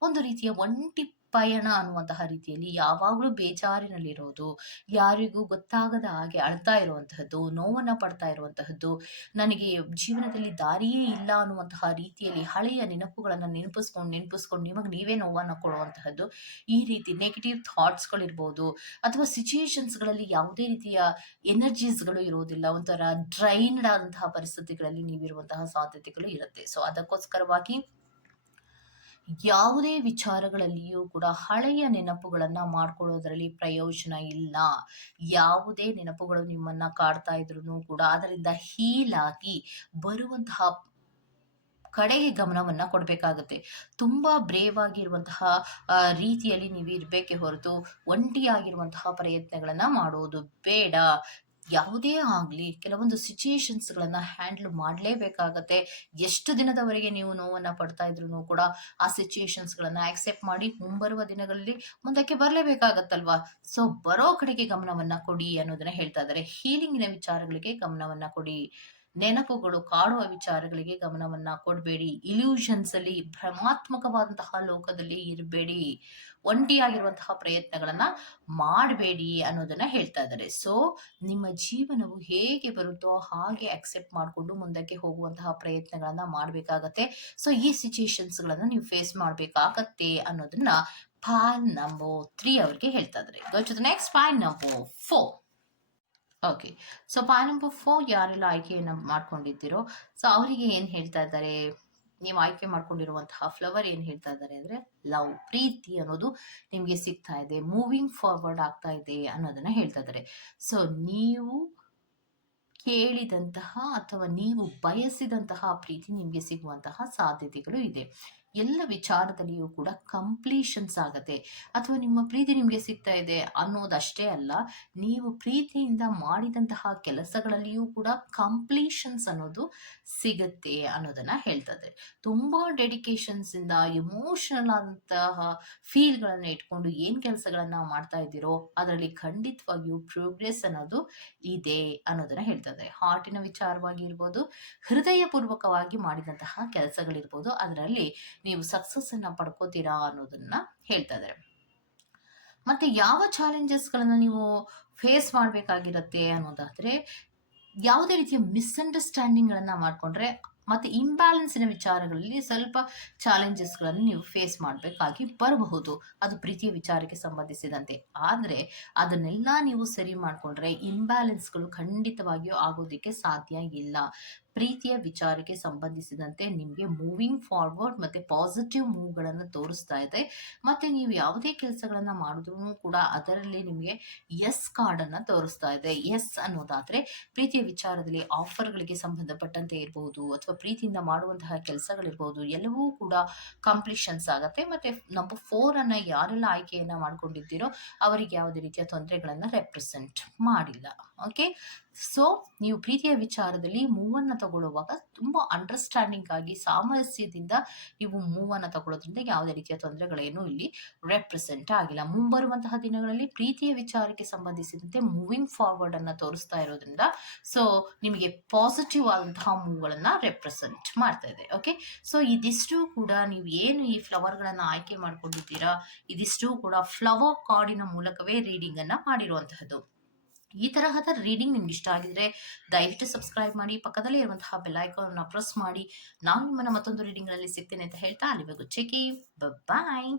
Speaker 1: ಒಂದು ರೀತಿಯ ಒಂಟಿ ಪಯಣ ಅನ್ನುವಂತಹ ರೀತಿಯಲ್ಲಿ ಯಾವಾಗಲೂ ಬೇಜಾರಿನಲ್ಲಿರೋದು, ಯಾರಿಗೂ ಗೊತ್ತಾಗದ ಹಾಗೆ ಅಳ್ತಾ ಇರುವಂತಹದ್ದು, ನೋವನ್ನ ಪಡ್ತಾ ಇರುವಂತಹದ್ದು, ನನಗೆ ಜೀವನದಲ್ಲಿ ದಾರಿಯೇ ಇಲ್ಲ ಅನ್ನುವಂತಹ ರೀತಿಯಲ್ಲಿ ಹಳೆಯ ನೆನಪುಗಳನ್ನ ನೆನಪಿಸ್ಕೊಂಡು ನೆನಪಿಸ್ಕೊಂಡು ನಿಮಗೆ ನೀವೇ ನೋವನ್ನ ಕೊಡುವಂತಹದ್ದು, ಈ ರೀತಿ ನೆಗೆಟಿವ್ ಥಾಟ್ಸ್ಗಳಿರ್ಬೋದು ಅಥವಾ ಸಿಚುಯೇಷನ್ಸ್ಗಳಲ್ಲಿ ಯಾವುದೇ ರೀತಿಯ ಎನರ್ಜೀಸ್ಗಳು ಇರೋದಿಲ್ಲ, ಒಂಥರ ಡ್ರೈನ್ಡ್ ಆದಂತಹ ಪರಿಸ್ಥಿತಿಗಳಲ್ಲಿ ನೀವಿರುವಂತಹ ಸಾಧ್ಯತೆಗಳು ಇರುತ್ತೆ. ಸೊ ಅದಕ್ಕೋಸ್ಕರವಾಗಿ ಯಾವುದೇ ವಿಚಾರಗಳಲ್ಲಿಯೂ ಕೂಡ ಹಳೆಯ ನೆನಪುಗಳನ್ನ ಮಾಡ್ಕೊಳ್ಳೋದ್ರಲ್ಲಿ ಪ್ರಯೋಜನ ಇಲ್ಲ. ಯಾವುದೇ ನೆನಪುಗಳು ನಿಮ್ಮನ್ನ ಕಾಡ್ತಾ ಇದ್ರು ಕೂಡ ಅದರಿಂದ ಹೀಲ್ ಆಗಿ ಬರುವಂತಹ ಕಡೆಗೆ ಗಮನವನ್ನ ಕೊಡಬೇಕಾಗುತ್ತೆ. ತುಂಬಾ ಬ್ರೇವ್ ಆಗಿರುವಂತಹ ರೀತಿಯಲ್ಲಿ ನೀವು ಇರ್ಬೇಕೆ ಹೊರತು ಒಂಟಿಯಾಗಿರುವಂತಹ ಪ್ರಯತ್ನಗಳನ್ನ ಮಾಡೋದು ಬೇಡ. ಯಾವುದೇ ಆಗಲಿ ಕೆಲವೊಂದು ಸಿಚುಯೇಷನ್ಸ್ಗಳನ್ನು ಹ್ಯಾಂಡಲ್ ಮಾಡಲೇಬೇಕಾಗತ್ತೆ. ಎಷ್ಟು ದಿನದವರೆಗೆ ನೀವು ನೋವನ್ನು ಪಡ್ತಾ ಇದ್ರು ಕೂಡ ಆ ಸಿಚುಯೇಷನ್ಸ್ ಗಳನ್ನ ಆಕ್ಸೆಪ್ಟ್ ಮಾಡಿ ಮುಂಬರುವ ದಿನಗಳಲ್ಲಿ ಮುಂದಕ್ಕೆ ಬರಲೇಬೇಕಾಗತ್ತಲ್ವಾ? ಸೊ ಬರೋ ಕಡೆಗೆ ಗಮನವನ್ನು ಕೊಡಿ ಅನ್ನೋದನ್ನ ಹೇಳ್ತಾ ಇದ್ದಾರೆ. ಹೀಲಿಂಗಿನ ವಿಚಾರಗಳಿಗೆ ಗಮನವನ್ನು ಕೊಡಿ. ನೆನಪುಗಳು, ಕಾಡುವ ವಿಚಾರಗಳಿಗೆ ಗಮನವನ್ನ ಕೊಡಬೇಡಿ. ಇಲ್ಯೂಷನ್ಸ್ ಅಲ್ಲಿ ಭ್ರಮಾತ್ಮಕವಾದಂತಹ ಲೋಕದಲ್ಲಿ ಇರಬೇಡಿ. ಒಂಟಿಯಾಗಿರುವಂತಹ ಪ್ರಯತ್ನಗಳನ್ನ ಮಾಡಬೇಡಿ ಅನ್ನೋದನ್ನ ಹೇಳ್ತಾ ಇದ್ದಾರೆ. ಸೊ ನಿಮ್ಮ ಜೀವನವು ಹೇಗೆ ಬರುತ್ತೋ ಹಾಗೆ ಅಕ್ಸೆಪ್ಟ್ ಮಾಡಿಕೊಂಡು ಮುಂದಕ್ಕೆ ಹೋಗುವಂತಹ ಪ್ರಯತ್ನಗಳನ್ನ ಮಾಡಬೇಕಾಗತ್ತೆ. ಸೊ ಈ ಸಿಚುಯೇಷನ್ಸ್ ಗಳನ್ನ ನೀವು ಫೇಸ್ ಮಾಡಬೇಕಾಗತ್ತೆ ಅನ್ನೋದನ್ನ ಪಾಲ್ ನಂಬರ್ ತ್ರೀ ಅವ್ರಿಗೆ ಹೇಳ್ತಾ ಇದ್ದಾರೆ. Go next Pal number four okay so point number four ಯಾರೆಲ್ಲ ಆಯ್ಕೆಯನ್ನು ಮಾಡ್ಕೊಂಡಿದ್ದೀರೋ ಸೊ ಅವರಿಗೆ ಏನು ಹೇಳ್ತಾ ಇದ್ದಾರೆ? ನೀವು ಆಯ್ಕೆ ಮಾಡ್ಕೊಂಡಿರುವಂತಹ ಫ್ಲವರ್ ಏನು ಹೇಳ್ತಾ ಇದ್ದಾರೆ ಅಂದ್ರೆ ಲವ್ ಪ್ರೀತಿ ಅನ್ನೋದು ನಿಮಗೆ ಸಿಗ್ತಾ ಇದೆ. ಮೂವಿಂಗ್ ಫಾರ್ವರ್ಡ್ ಆಗ್ತಾ ಇದೆ ಅನ್ನೋದನ್ನ ಹೇಳ್ತಾ ಇದ್ದಾರೆ. ಸೊ ನೀವು ಕೇಳಿದಂತಹ ಅಥವಾ ನೀವು ಬಯಸಿದಂತಹ ಪ್ರೀತಿ ನಿಮಗೆ ಸಿಗುವಂತಹ ಸಾಧ್ಯತೆಗಳು ಇದೆ. ಎಲ್ಲ ವಿಚಾರದಲ್ಲಿಯೂ ಕೂಡ ಕಂಪ್ಲೀಷನ್ಸ್ ಆಗತ್ತೆ. ಅಥವಾ ನಿಮ್ಮ ಪ್ರೀತಿ ನಿಮಗೆ ಸಿಗ್ತಾ ಇದೆ ಅನ್ನೋದಷ್ಟೇ ಅಲ್ಲ, ನೀವು ಪ್ರೀತಿಯಿಂದ ಮಾಡಿದಂತಹ ಕೆಲಸಗಳಲ್ಲಿಯೂ ಕೂಡ ಕಂಪ್ಲೀಷನ್ಸ್ ಅನ್ನೋದು ಸಿಗುತ್ತೆ ಅನ್ನೋದನ್ನ ಹೇಳ್ತದೆ. ತುಂಬಾ ಡೆಡಿಕೇಶನ್ಸ್ ಇಂದ ಇಮೋಷನಲ್ ಆದಂತಹ ಫೀಲ್ಗಳನ್ನ ಇಟ್ಕೊಂಡು ಏನ್ ಕೆಲಸಗಳನ್ನ ಮಾಡ್ತಾ ಇದ್ದೀರೋ ಅದರಲ್ಲಿ ಖಂಡಿತವಾಗಿಯೂ ಪ್ರೋಗ್ರೆಸ್ ಅನ್ನೋದು ಇದೆ ಅನ್ನೋದನ್ನ ಹೇಳ್ತದೆ. ಹಾರ್ಟಿನ ವಿಚಾರವಾಗಿ ಇರ್ಬೋದು ಹೃದಯಪೂರ್ವಕವಾಗಿ ಮಾಡಿದಂತಹ ಕೆಲಸಗಳಿರ್ಬೋದು, ಅದರಲ್ಲಿ ನೀವು ಸಕ್ಸಸ್ ಅನ್ನ ಪಡ್ಕೋತೀರಾ ಅನ್ನೋದನ್ನ ಹೇಳ್ತಾ ಇದ್ದಾರೆ ಮತ್ತೆ ಯಾವ ಚಾಲೆಂಜಸ್ ಗಳನ್ನ ನೀವು ಫೇಸ್ ಮಾಡ್ಬೇಕಾಗಿರತ್ತೆ ಅನ್ನೋದಾದ್ರೆ, ಯಾವುದೇ ರೀತಿಯ ಮಿಸ್ಅಂಡರ್ಸ್ಟ್ಯಾಂಡಿಂಗ್ ಗಳನ್ನ ಮಾಡ್ಕೊಂಡ್ರೆ, ಮತ್ತೆ ಇಂಬ್ಯಾಲೆನ್ಸಿನ ವಿಚಾರಗಳಲ್ಲಿ ಸ್ವಲ್ಪ ಚಾಲೆಂಜಸ್ಗಳನ್ನು ನೀವು ಫೇಸ್ ಮಾಡಬೇಕಾಗಿ ಬರಬಹುದು. ಅದು ಪ್ರೀತಿಯ ವಿಚಾರಕ್ಕೆ ಸಂಬಂಧಿಸಿದಂತೆ. ಆದ್ರೆ, ಅದನ್ನೆಲ್ಲ ನೀವು ಸರಿ ಮಾಡ್ಕೊಂಡ್ರೆ ಇಂಬ್ಯಾಲೆನ್ಸ್ಗಳು ಖಂಡಿತವಾಗಿಯೂ ಆಗೋದಕ್ಕೆ ಸಾಧ್ಯ ಇಲ್ಲ. ಪ್ರೀತಿಯ ವಿಚಾರಕ್ಕೆ ಸಂಬಂಧಿಸಿದಂತೆ ನಿಮಗೆ ಮೂವಿಂಗ್ ಫಾರ್ವರ್ಡ್ ಮತ್ತು ಪಾಸಿಟಿವ್ ಮೂವ್ಗಳನ್ನು ತೋರಿಸ್ತಾ ಇದೆ. ಮತ್ತು ನೀವು ಯಾವುದೇ ಕೆಲಸಗಳನ್ನು ಮಾಡಿದ್ರು ಕೂಡ ಅದರಲ್ಲಿ ನಿಮಗೆ ಎಸ್ ಕಾರ್ಡನ್ನು ತೋರಿಸ್ತಾ ಇದೆ. ಎಸ್ ಅನ್ನೋದಾದರೆ ಪ್ರೀತಿಯ ವಿಚಾರದಲ್ಲಿ ಆಫರ್ಗಳಿಗೆ ಸಂಬಂಧಪಟ್ಟಂತೆ ಇರಬಹುದು ಅಥವಾ ಪ್ರೀತಿಯಿಂದ ಮಾಡುವಂತಹ ಕೆಲಸಗಳಿರ್ಬೋದು ಎಲ್ಲವೂ ಕೂಡ ಕಂಪ್ಲೀಷನ್ಸ್ ಆಗುತ್ತೆ. ಮತ್ತು ನಂಬರ್ ಫೋರನ್ನು ಯಾರೆಲ್ಲ ಆಯ್ಕೆಯನ್ನು ಮಾಡ್ಕೊಂಡಿದ್ದೀರೋ ಅವರಿಗೆ ಯಾವುದೇ ರೀತಿಯ ತೊಂದರೆಗಳನ್ನು ರೆಪ್ರೆಸೆಂಟ್ ಮಾಡಿಲ್ಲ. ಓಕೆ ಸೊ ನೀವು ಪ್ರೀತಿಯ ವಿಚಾರದಲ್ಲಿ ಮೂವನ್ನು ತಗೊಳ್ಳುವಾಗ ತುಂಬ ಅಂಡರ್ಸ್ಟ್ಯಾಂಡಿಂಗ್ ಆಗಿ ಸಾಮರಸ್ಯದಿಂದ ನೀವು ಮೂವನ್ನು ತಗೊಳ್ಳೋದ್ರಿಂದ ಯಾವುದೇ ರೀತಿಯ ತೊಂದರೆಗಳೇನು ಇಲ್ಲಿ ರೆಪ್ರೆಸೆಂಟ್ ಆಗಿಲ್ಲ. ಮುಂಬರುವಂತಹ ದಿನಗಳಲ್ಲಿ ಪ್ರೀತಿಯ ವಿಚಾರಕ್ಕೆ ಸಂಬಂಧಿಸಿದಂತೆ ಮೂವಿಂಗ್ ಫಾರ್ವರ್ಡ್ ಅನ್ನು ತೋರಿಸ್ತಾ ಇರೋದ್ರಿಂದ ಸೊ ನಿಮಗೆ ಪಾಸಿಟಿವ್ ಆದಂತಹ ಮೂವ್ಗಳನ್ನು ರೆಪ್ರೆಸೆಂಟ್ ಮಾಡ್ತಾ ಇದೆ. ಓಕೆ ಸೊ ಇದಿಷ್ಟು ಕೂಡ ನೀವು ಏನು ಈ ಫ್ಲವರ್ಗಳನ್ನು ಆಯ್ಕೆ ಮಾಡ್ಕೊಂಡಿದ್ದೀರಾ? ಇದಿಷ್ಟು ಕೂಡ ಫ್ಲವರ್ ಕಾರ್ಡಿನ ಮೂಲಕವೇ ರೀಡಿಂಗ್ ಅನ್ನ ಮಾಡಿರುವಂತಹದ್ದು. ಈ ತರಹದ ರೀಡಿಂಗ್ ನಿಮ್ಗೆ ಇಷ್ಟ ಆಗಿದ್ರೆ ದಯವಿಟ್ಟು ಸಬ್ಸ್ಕ್ರೈಬ್ ಮಾಡಿ, ಪಕ್ಕದಲ್ಲೇ ಇರುವಂತಹ ಬೆಲ್ ಐಕಾನ್ ಪ್ರೆಸ್ ಮಾಡಿ. ನಾನು ನಿಮ್ಮನ್ನ ಮತ್ತೊಂದು ರೀಡಿಂಗ್ನಲ್ಲಿ ಸಿಗ್ತೇನೆ ಅಂತ ಹೇಳ್ತಾ ಅಲ್ಲಿವರೆಗೂ. ಚೆಕಿ ಬಾಯ್